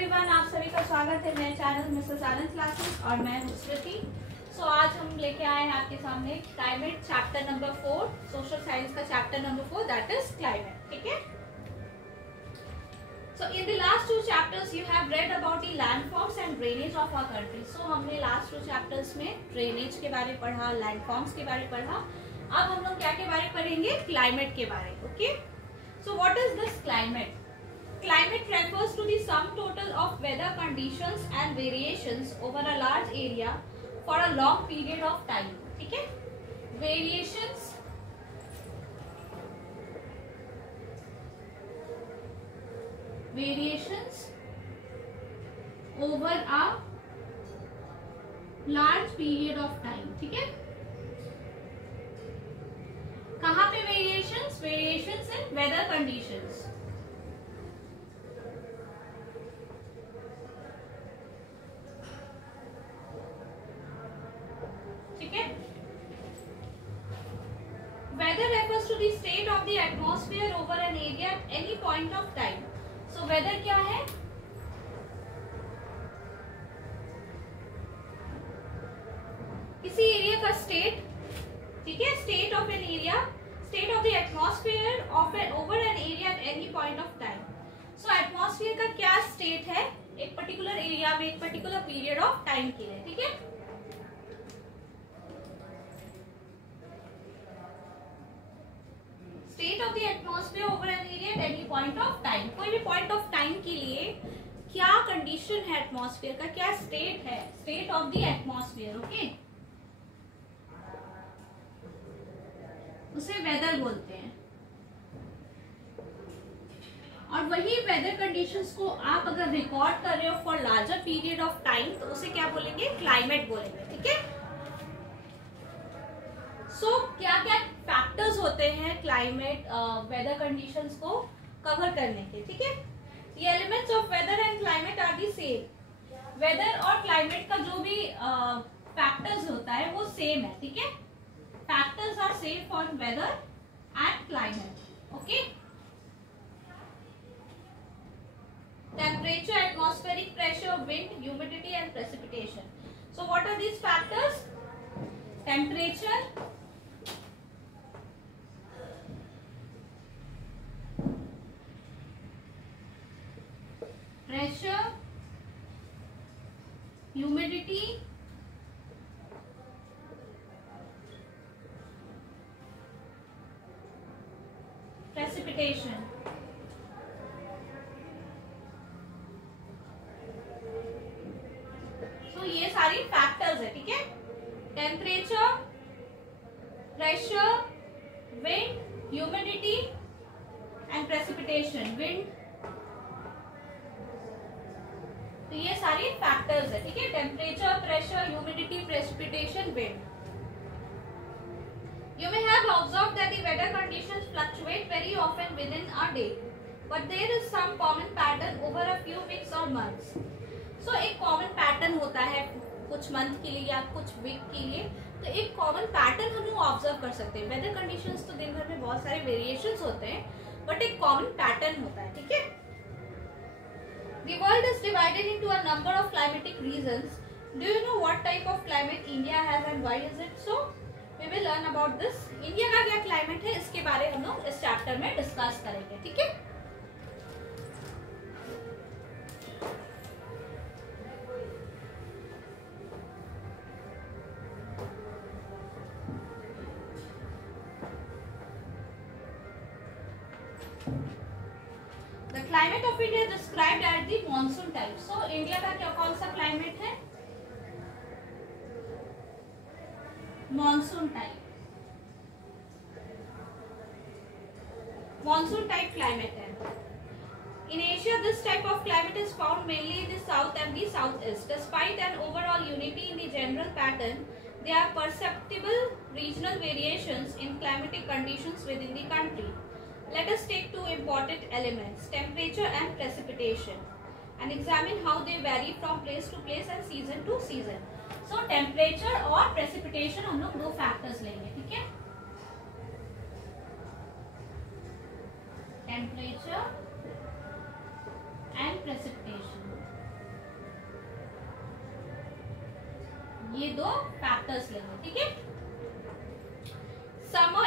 Everyone, आप सभी का स्वागत है मेरे चैनल मिसेस आनंद क्लासेस और मैं हूं श्रुति। आज हम लेके आए हैं आपके सामने climate chapter number 4, social science का chapter number 4, that is climate. ठीक है। So in the last two chapters you have read about the landforms and drainage of our country. So हमने लास्ट टू चैप्टर्स में drainage के बारे में पढ़ा, landforms के बारे में पढ़ा। अब हम लोग क्या के बारे में पढ़ेंगे? क्लाइमेट के बारे में। Okay, so what is this climate? Climate refers to the sum total of weather conditions and variations over a large area for a long period of time. ठीक है, variations over a large period of time. ठीक है, कहाँ पे variations in weather conditions. Weather refers to the state of the atmosphere over an area at any point of time. So weather क्या है? किसी area का स्टेट, ठीक है, state of an area, state of the atmosphere of an over an area at any point of time. So atmosphere का क्या state है एक पर्टिकुलर एरिया में एक पर्टिकुलर पीरियड ऑफ टाइम के लिए। ठीक है, state of the atmosphere over an area at any point of time. कोई भी पॉइंट ऑफ टाइम के लिए क्या कंडीशन है एटमॉस्फेयर का, क्या स्टेट है, state of the atmosphere. Okay, उसे वेदर बोलते हैं। और वही वेदर कंडीशंस को आप अगर रिकॉर्ड कर रहे हो for larger period of time तो उसे क्या बोलेंगे? क्लाइमेट बोलेंगे। ठीक है, सो क्या क्या फैक्टर्स होते हैं क्लाइमेट वेदर कंडीशंस को कवर करने के। ठीक है, ये elements of weather and climate are the same. Weather और क्लाइमेट का जो भी फैक्टर्स होता है वो सेम है। ठीक है, factors are same for weather and climate. Okay, temperature, atmospheric pressure, wind, humidity and precipitation. So what are these factors? Temperature, pressure, humidity, precipitation. So ये सारी फैक्टर्स है। ठीक है, temperature, pressure, wind, humidity and precipitation. Wind, तो ये सारी factors है। ठीक है, temperature, pressure, humidity, precipitation, wind. You may have observed that the weather conditions fluctuate very often within a day, but there is some common pattern over a few weeks or months. So एक common pattern होता है कुछ month के लिए या कुछ week के लिए, तो एक कॉमन पैटर्न हम लोग ऑब्जर्व कर सकते हैं। वेदर कंडीशंस तो दिन भर में बहुत सारे वेरिएशंस होते हैं, बट एक कॉमन पैटर्न होता है। ठीक है, the world is divided into a number of climatic regions. Do you know what type of climate India has and why is it so? We will learn about this. India का क्या climate है इसके बारे हम लोग इस chapter में discuss करेंगे। ठीक है, The climate of India is described as the monsoon type. So India का क्या कौन सा क्लाइमेट है? Monsoon type. Monsoon type climate है। In Asia, this type of climate is found mainly in the south and the southeast. Despite an overall unity in the general pattern, there are perceptible regional variations in climatic conditions within the country. Let us take two important elements, temperature and precipitation, and examine how they vary from place to place and season to season. So temperature और precipitation हम लोग दो factors लेंगे। ठीक है, temperature and precipitation. ये दो factors लेंगे, ठीक है।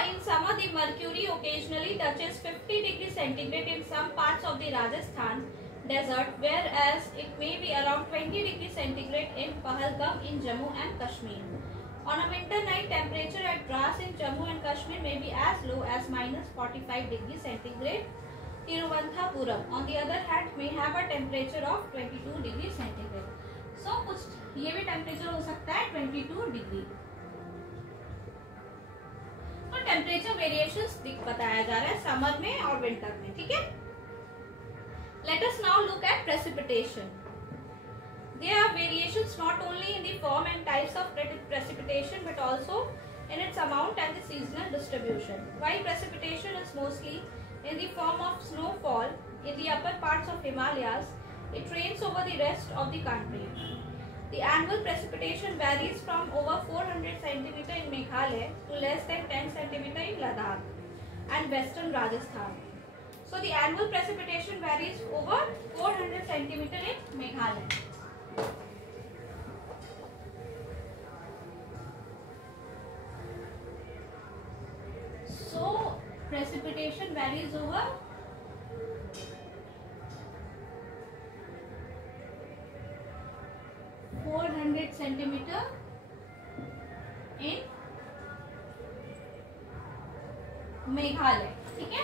In summer the mercury occasionally touches 50 degrees centigrade in some parts of the Rajasthan desert, whereas it may be around 20 degrees centigrade in Pahalgam in Jammu and Kashmir. On a winter night, temperature at Dras in Jammu and Kashmir may be as low as -45 degrees centigrade. Tiruvananthapuram, on the other hand, may have a temperature of 22 degrees centigrade. So कुछ ये भी temperature हो सकता है 22 degree. तो temperature variations बताया जा रहा है समर में और विंटर में, ठीक है। Let us now look at precipitation. There are variations not only in the form and types of precipitation but also in its amount and the seasonal distribution. While precipitation is mostly in the form of snowfall in the upper parts of Himalayas, it rains over the rest of the country. The annual precipitation varies from over 400 cm in Meghalaya to less than 10 cm in Ladakh and western Rajasthan. So the annual precipitation varies over 400 cm in Meghalaya. So precipitation varies over 400 centimeter in Meghalaya, ठीक है।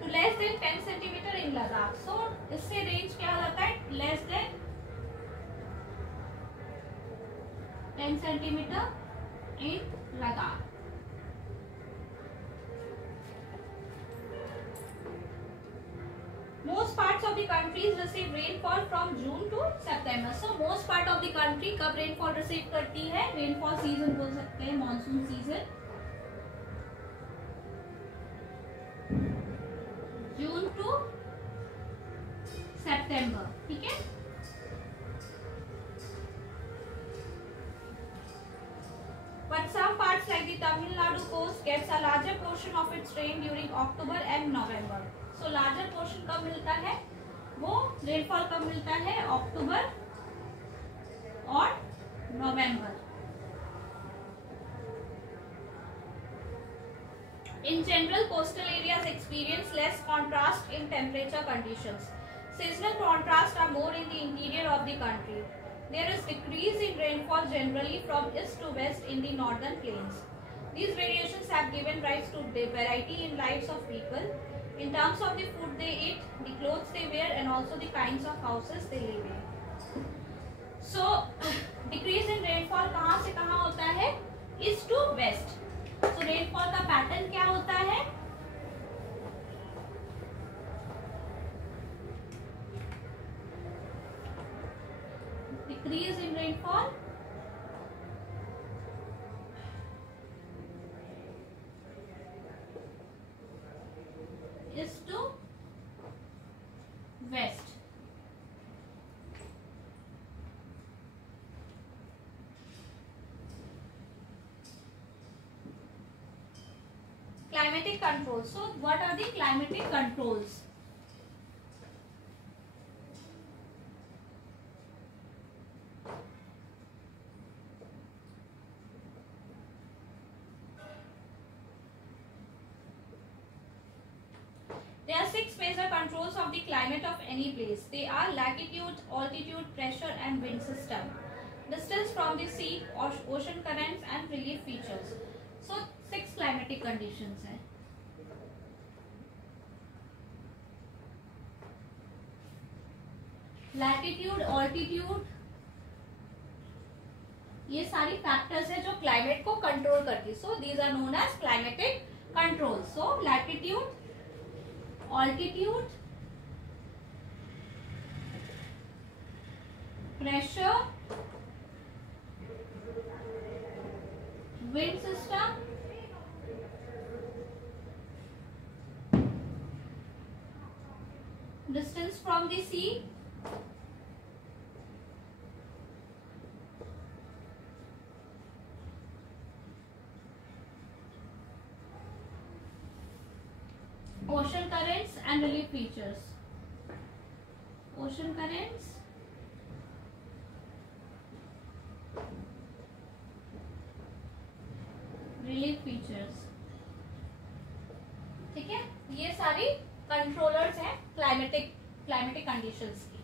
तो less than 10 centimetre in Ladakh. So इससे range क्या हो जाता है, less than 10 centimetre in Ladakh. Most parts of the countries receive rainfall from June to September. So most part of the country कब rainfall receive करती है, rainfall season बोल सकते हैं, monsoon season, June to September, ठीक है। But some parts like the Tamil Nadu coast gets a larger portion of its rain during October and November. So larger portion कब मिलता है, वो रेनफॉल कब मिलता है, अक्टूबर और नवंबर। In general, coastal areas experience less contrast in temperature conditions. Seasonal contrasts are more in the interior of the country. There is decrease in rainfall generally from east to west in the northern plains. These variations have given rise to variety in lives of people, in terms of the food they eat, the clothes they wear, and also the kinds of houses they live in. So, decrease in rainfall कहाँ से कहाँ होता है, east to west. So, rainfall का pattern क्या होता है, decrease in rainfall east to west. Climatic controls. So what are the climatic controls? There are 6 major controls of the climate of any place. They are latitude, altitude, pressure and wind system, distance from the sea, ocean currents and relief features. So 6 climatic conditions है. Latitude, altitude, ये सारी factors है जो climate को control करती है. So these are known as climatic controls. So latitude, altitude, pressure, wind system, distance from the sea, ocean currents and relief features. ocean currents, relief features. ठीक है, ये सारी कंट्रोलर्स हैं क्लाइमेटिक कंडीशंस की.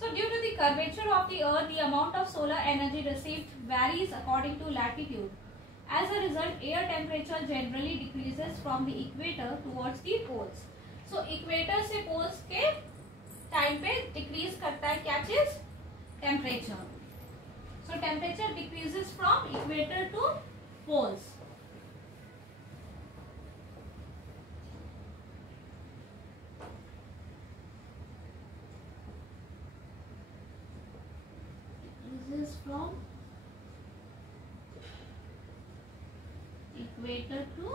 So due to the curvature of the earth, the amount of solar energy received varies according to latitude. As a result, air temperature generally decreases from the equator towards the poles. So equator से poles के time पे decrease करता है क्या चीज? Temperature. So temperature decreases from equator to poles. Decreases from equator to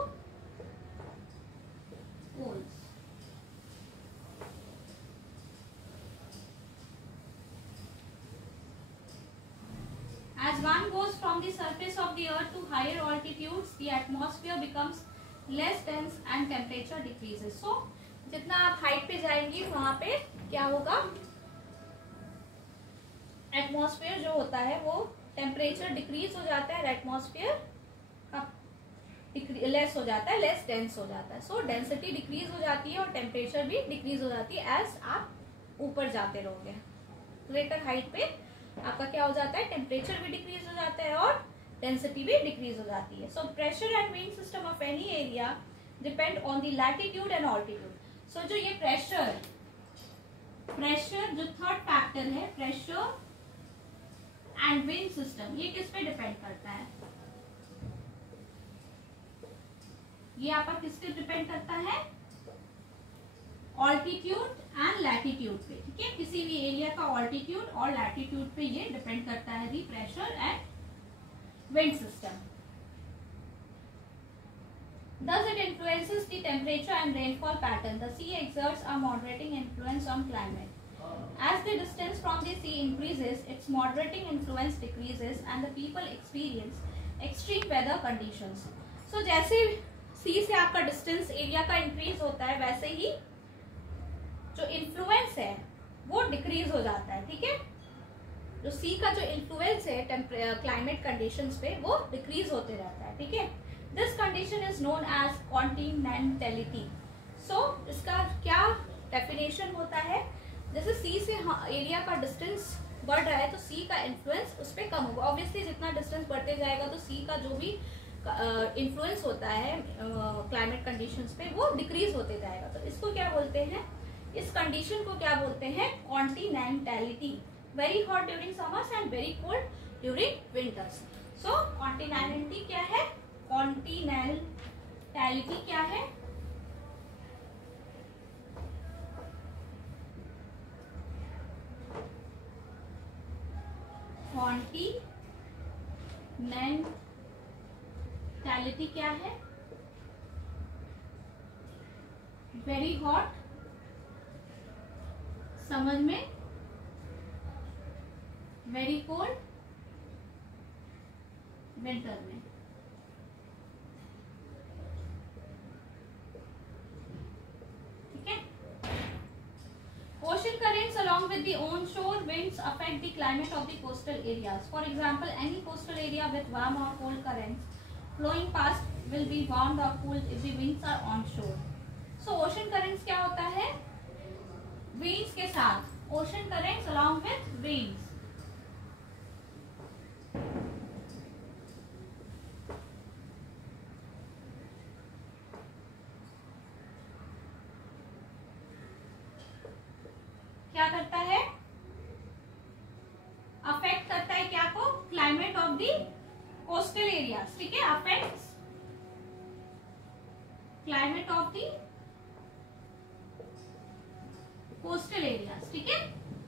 poles. As one goes from the surface of the earth to higher altitudes, the atmosphere becomes less dense and temperature decreases. So, जितना आप height पे जाएंगी वहां पे क्या होगा? Atmosphere जो होता है वो टेम्परेचर डिक्रीज हो जाता है, एटमॉस्फेयर लेस हो जाता है, लेस डेंस हो जाता है. सो डेंसिटी डिक्रीज हो जाती है और टेम्परेचर भी डिक्रीज हो जाती है एज आप ऊपर जाते रहोगे. ग्रेटर हाइट पे आपका क्या हो जाता है? टेम्परेचर भी डिक्रीज हो जाता है और डेंसिटी भी डिक्रीज हो जाती है. So pressure and wind system of any area depend on the latitude and altitude. So जो ये प्रेशर जो थर्ड फैक्टर है, प्रेशर एंड विंड सिस्टम, ये किस पे डिपेंड करता है? ये आपका किस पे डिपेंड करता है? ऑल्टीट्यूड एंड लैटिट्यूड पे. ठीक है, किसी भी एरिया का ऑल्टीट्यूड और लैटिट्यूड पे ये डिपेंड करता है the pressure and wind system. Thus it influences the temperature and rainfall pattern. The sea exerts a moderating influence on climate. As the distance from the sea increases, its moderating influence decreases and the people experience extreme weather conditions. So जैसे सी से आपका distance area का increase होता है वैसे ही जो influence है वो डिक्रीज हो जाता है. ठीक है, जो सी का जो इन्फ्लुएंस है क्लाइमेट कंडीशंस पे वो डिक्रीज होते रहता है. ठीक है, this condition is known as continentality. So इसका क्या डेफिनेशन होता है? जैसे सी से एरिया का डिस्टेंस बढ़ रहा है तो सी का इन्फ्लुएंस उस पर कम होगा. ऑब्वियसली जितना डिस्टेंस बढ़ते जाएगा तो सी का जो भी इन्फ्लुएंस होता है क्लाइमेट कंडीशंस पे वो डिक्रीज होते जाएगा. तो इसको क्या बोलते हैं? इस कंडीशन को क्या बोलते हैं? Continentality. Very hot during summers and very cold during winters. So continentality क्या है? कॉन्टिनेंटलिटी क्या है? कॉन्टिनेंटलिटी क्या है? वेरी हॉट समर में, वेरी कोल्ड विंटर में. ठीक है, ocean currents along with the onshore winds affect the climate of the coastal areas. For example, any coastal area with warm or cold currents flowing past will be warmed or cooled if the winds are onshore. So ocean currents क्या होता है? winds के साथ, ocean currents along with winds. क्या करता है? Affect करता है क्या को? Climate of the coastal areas. ठीक है, affects climate of the coastal areas. ठीक है,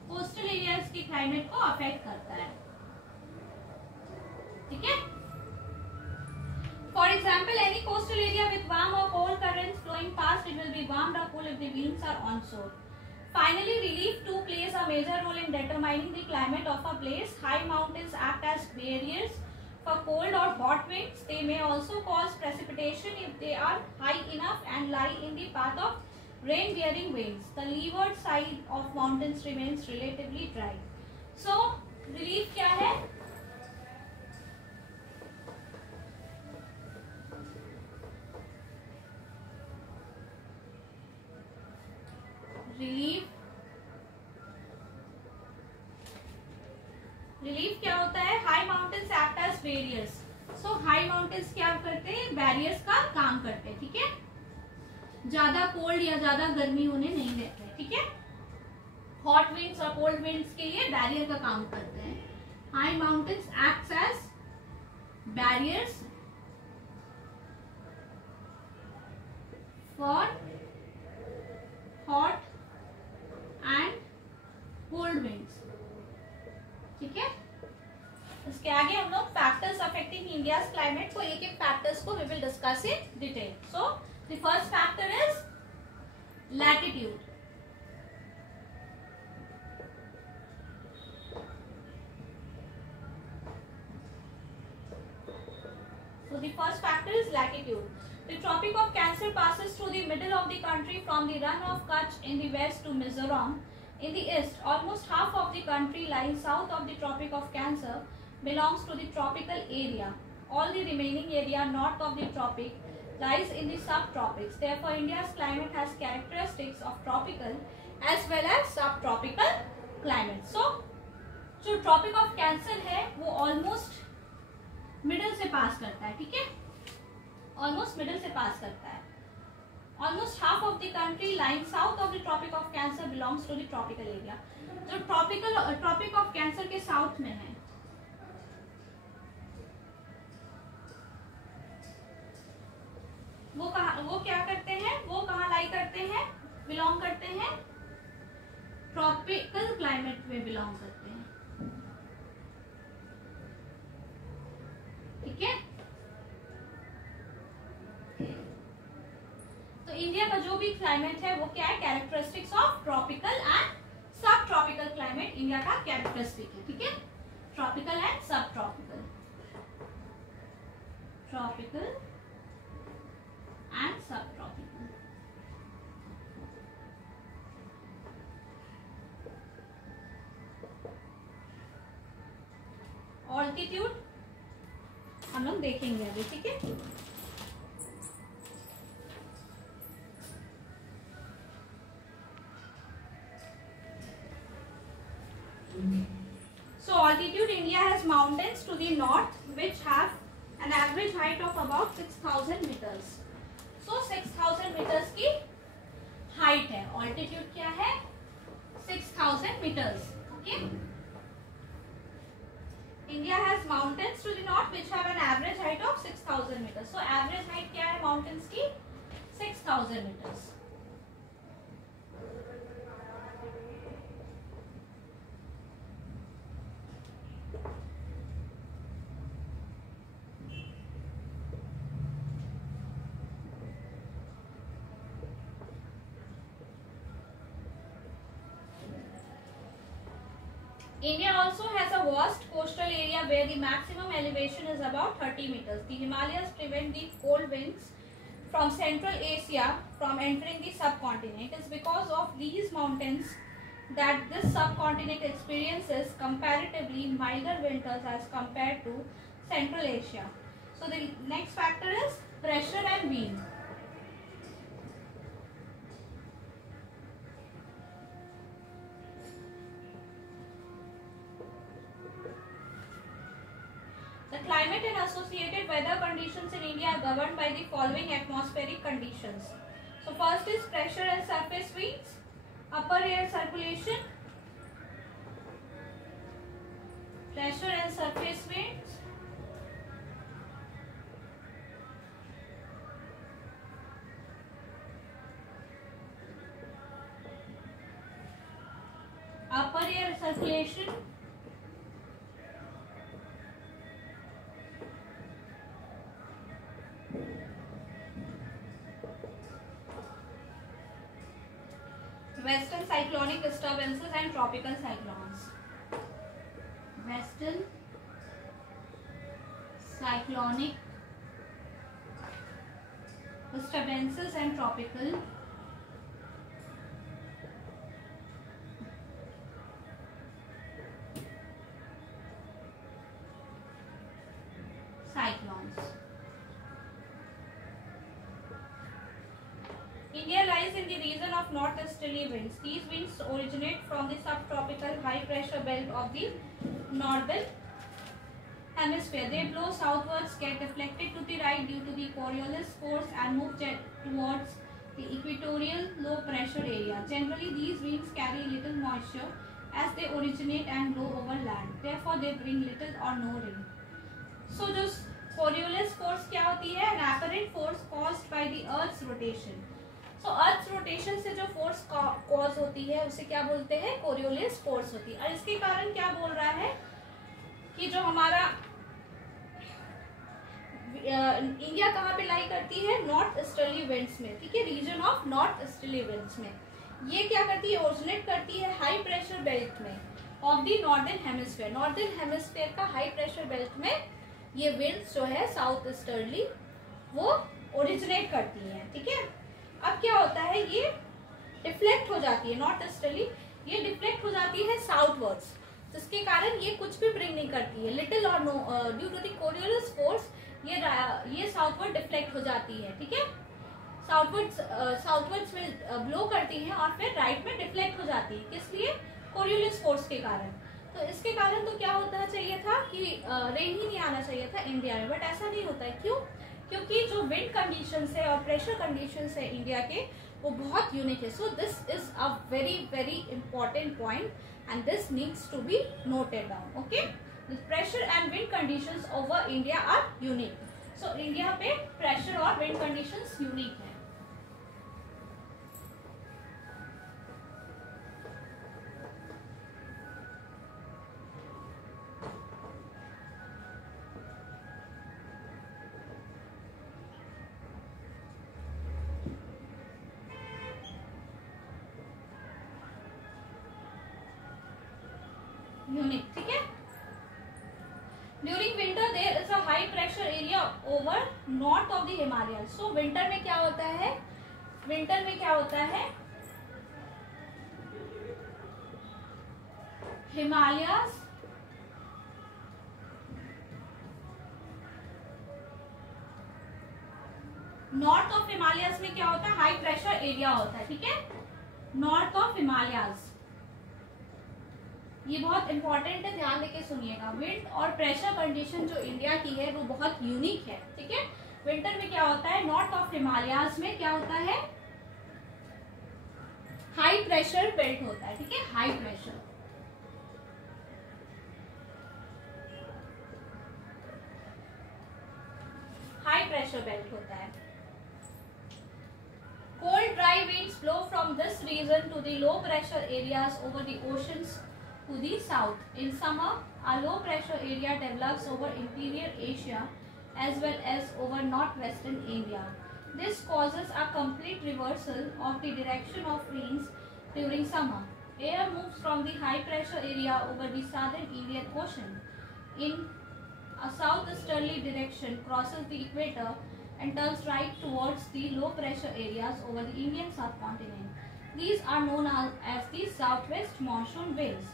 कोस्टल एरियाज के क्लाइमेट को अफेक्ट करता है. ठीक है, for example any coastal area with warm or cold currents flowing past, it will be warmed or cooled if the winds are onshore. Finally, relief too plays a major role in determining the climate of a place. High mountains act as barriers for cold or hot winds. They may also cause precipitation if they are high enough and lie in the path of rain bearing winds. The leeward side of mountains remains relatively dry. So relief क्या है? Relief क्या होता है? High mountains act as barriers. So high mountains क्या करते हैं? Barriers का काम करते हैं. ठीक है, ज्यादा कोल्ड या ज्यादा गर्मी होने नहीं देते. ठीक है, हॉट विंड्स और कोल्ड विंड्स के लिए बैरियर का काम करते हैं. High mountains act as barriers for hot and cold winds. ठीक है, इसके आगे हम लोग फैक्टर्स अफेक्टिंग इंडियाज क्लाइमेट को एक एक फैक्टर्स को we will discuss in detail. So the first factor is latitude. So the first factor is latitude. The Tropic of Cancer passes through the middle of the country from the Run of Kutch in the west to Mizoram in the east. Almost half of the country lies south of the Tropic of Cancer belongs to the tropical area. All the remaining area north of the tropic lies in the subtropics. Therefore, India's climate has characteristics of tropical as well as subtropical climate. So, जो Tropic of Cancer है वो almost middle से pass करता है. ठीक है, almost middle से pass करता है. Almost half of the country lying south of the tropic of cancer belongs to the tropical area. जो ट्रॉपिक ऑफ कैंसर के साउथ में है वो क्या करते हैं? वो कहाँ लाई करते हैं? बिलोंग करते हैं ट्रॉपिकल क्लाइमेट में बिलोंग करते हैं. ठीक है, तो इंडिया का जो भी क्लाइमेट है वो क्या है? कैरेक्टरिस्टिक्स ऑफ ट्रॉपिकल एंड सब ट्रॉपिकल क्लाइमेट इंडिया का कैरेक्टरिस्टिक है. ठीक है, ट्रॉपिकल एंड सब ट्रॉपिकल, ट्रॉपिकल एंड सब ट्रॉपिकल. ऑल्टीट्यूड हम लोग देखेंगे अभी. ठीक है, so altitude, India has mountains to the north which have an average height of about 6,000 meters. So 6,000 meters की height है. altitude क्या है? 6,000 meters. Okay, India has mountains to the north which have an average height of 6,000 meters. So average height क्या है mountains की? 6,000 meters. India also has a vast coastal area where the maximum elevation is about 30 meters. The Himalayas prevent the cold winds from Central Asia from entering the subcontinent. It is because of these mountains that this subcontinent experiences comparatively milder winters as compared to Central Asia. So the next factor is pressure and wind. The climate and associated weather conditions in India are governed by the following atmospheric conditions. So first is pressure and surface winds, upper air circulation, pressure and surface winds, upper air circulation, western cyclonic disturbances and tropical cyclones. Western cyclonic disturbances and tropical lies in the region of northeasterly winds. These winds originate from the subtropical high pressure belt of the northern hemisphere. They blow southwards, get deflected to the right due to the Coriolis force and move towards the equatorial low pressure area. Generally, these winds carry little moisture as they originate and blow over land. Therefore, they bring little or no rain. So, जो Coriolis force क्या होती है? An apparent force caused by the Earth's rotation. So, Earth's rotation से जो force cause होती है उसे क्या बोलते हैं? Coriolis force होती है. और इसके कारण क्या बोल रहा है कि जो हमारा इंडिया कहाँ पे लाई करती है? नॉर्थ ईस्टर्ली विंड्स में, ठीक है, region of north easterly winds में. ये क्या करती है? ओरिजिनेट करती है हाई प्रेशर बेल्ट में of the northern hemisphere. Northern hemisphere का हाई प्रेशर बेल्ट में ये विंड्स जो है साउथ ईस्टर्ली वो ओरिजिनेट करती है, ठीक है. अब क्या होता है? ये डिफ्लेक्ट हो जाती है नॉर्थ ईस्टर्ली, ये डिफ्लेक्ट हो जाती है साउथवर्ड्स, जिसके कारण ये कुछ भी ब्रिंग नहीं करती है. Little or no due to the Coriolis force ये साउथवर्ड डिफ्लेक्ट हो जाती है, ठीक है. साउथवर्ड्स में ब्लो करती है और फिर राइट में डिफ्लेक्ट हो जाती है. किस लिए? कोरियोलिस फोर्स के कारण. तो इसके कारण तो क्या होता चाहिए था कि रेन ही नहीं आना चाहिए था इंडिया में, बट ऐसा नहीं होता है. क्यों? क्योंकि जो विंड कंडीशंस है और प्रेशर कंडीशंस है इंडिया के वो बहुत यूनिक है. So this is a very very important point and this needs to be noted down. Okay, the pressure and wind conditions over India are unique. So India पे pressure और wind conditions unique है. Unique, ठीक है. During winter there is a high pressure area over north of the Himalaya. So winter में क्या होता है? Winter में क्या होता है? हिमालयस नॉर्थ ऑफ हिमालयस में क्या होता है? हाई प्रेशर एरिया होता है, ठीक है. नॉर्थ ऑफ हिमालयस ये बहुत इंपॉर्टेंट है, ध्यान देके सुनिएगा. विंड और प्रेशर कंडीशन जो इंडिया की है वो बहुत यूनिक है, ठीक है. विंटर में क्या होता है? नॉर्थ ऑफ हिमालयाज में क्या होता है? हाई प्रेशर बेल्ट होता है, ठीक है. High pressure, high pressure belt होता है. Cold dry winds blow from this region to the low pressure areas over the oceans to the south. In summer, a low pressure area develops over interior Asia as well as over northwestern India. This causes a complete reversal of the direction of winds during summer. Air moves from the high pressure area over the southern Indian Ocean in a southeasterly direction, crosses the equator and turns right towards the low pressure areas over the Indian subcontinent. These are known as the southwest monsoon winds.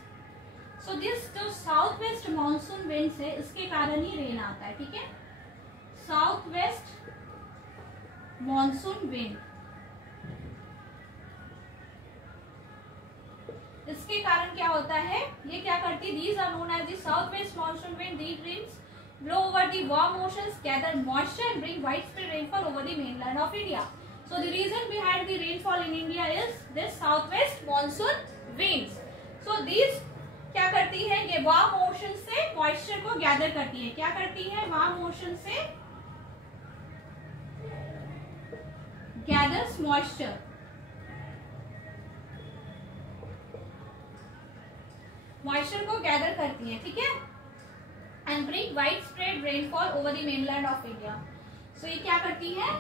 So this जो southwest monsoon winds है इसके कारण ही rain आता है, ठीक है. southwest monsoon wind, इसके कारण क्या होता है? ये क्या करती है? These are known as the southwest monsoon wind. These winds blow over the warm oceans, gather moisture and bring widespread rainfall over the mainland of India. So the reason behind the rainfall in India is this southwest monsoon winds. So these क्या करती है? ये warm ocean से moisture को gather करती है. क्या करती है? वार्म ओशन से गैदर्स मॉइस्चर, मॉइस्चर को गैदर करती है, ठीक है. And bring widespread rainfall over the mainland of India. So ये क्या करती है?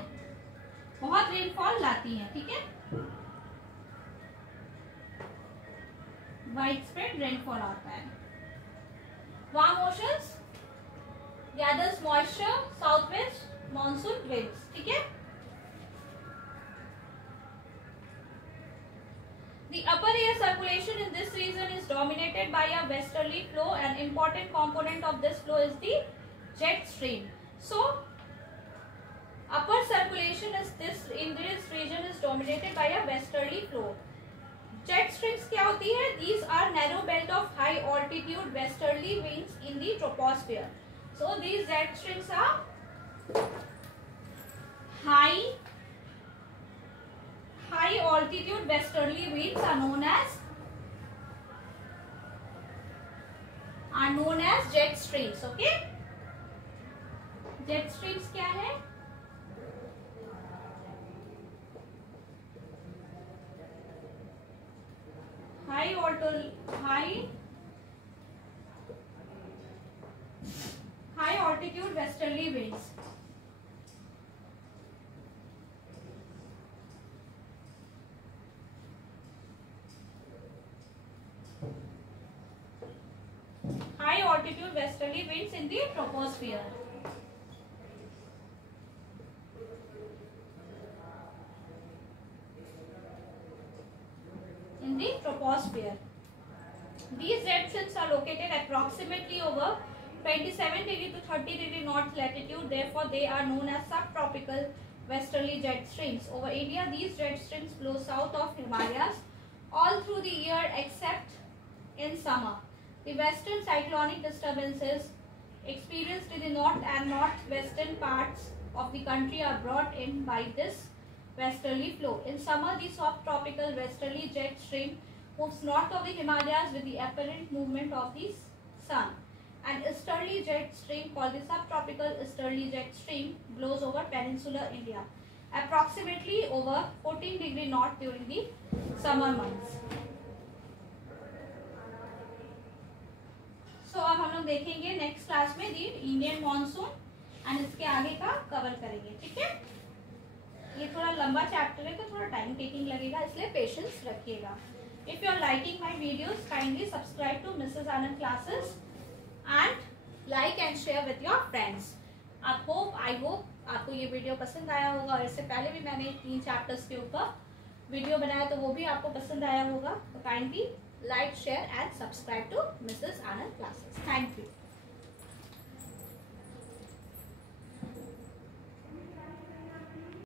बहुत रेनफॉल लाती है, ठीक है. वाइड स्प्रेड रेनफॉल आता है. Warm oceans gathers moisture, southwest monsoon winds, ठीक है. The upper air circulation in this region is dominated by a westerly flow. An important component of this flow is the jet stream. So, upper circulation is this region is dominated by a westerly flow. Jet streams क्या होती है? These are narrow belt of high altitude westerly winds in the troposphere. So these jet streams are high altitude westerly winds are known as jet streams. Okay, jet streams क्या है? high altitude westerly winds. High altitude westerly winds in the troposphere. In the troposphere. These jet streams are located approximately over 27 degree to 30 degree north latitude. Therefore, they are known as subtropical westerly jet streams. Over India, these jet streams blow south of Himalayas all through the year except in summer. The western cyclonic disturbances experienced in the north and northwestern parts of the country are brought in by this westerly flow. In summer, the subtropical westerly jet stream moves north of the Himalayas with the apparent movement of the sun. An easterly jet stream called the subtropical easterly jet stream blows over peninsular India, approximately over 14 degree north during the summer months. So अब हम लोग देखेंगे next class में दी Indian monsoon and इसके आगे का cover करेंगे. ठीक है, ये थोड़ा लंबा चैप्टर है तो थोड़ा टाइम टेकिंग लगेगा, इसलिए पेशेंस रखिएगा. If you are liking my videos, kindly subscribe to Mrs Anand classes and like and share with your friends. I hope आपको ये वीडियो पसंद आया होगा. और इससे पहले भी मैंने 3 चैप्टर्स के ऊपर वीडियो बनाया तो वो भी आपको पसंद आया होगा. तो kindly like, share and subscribe to Mrs. Anand Classes. Thank you.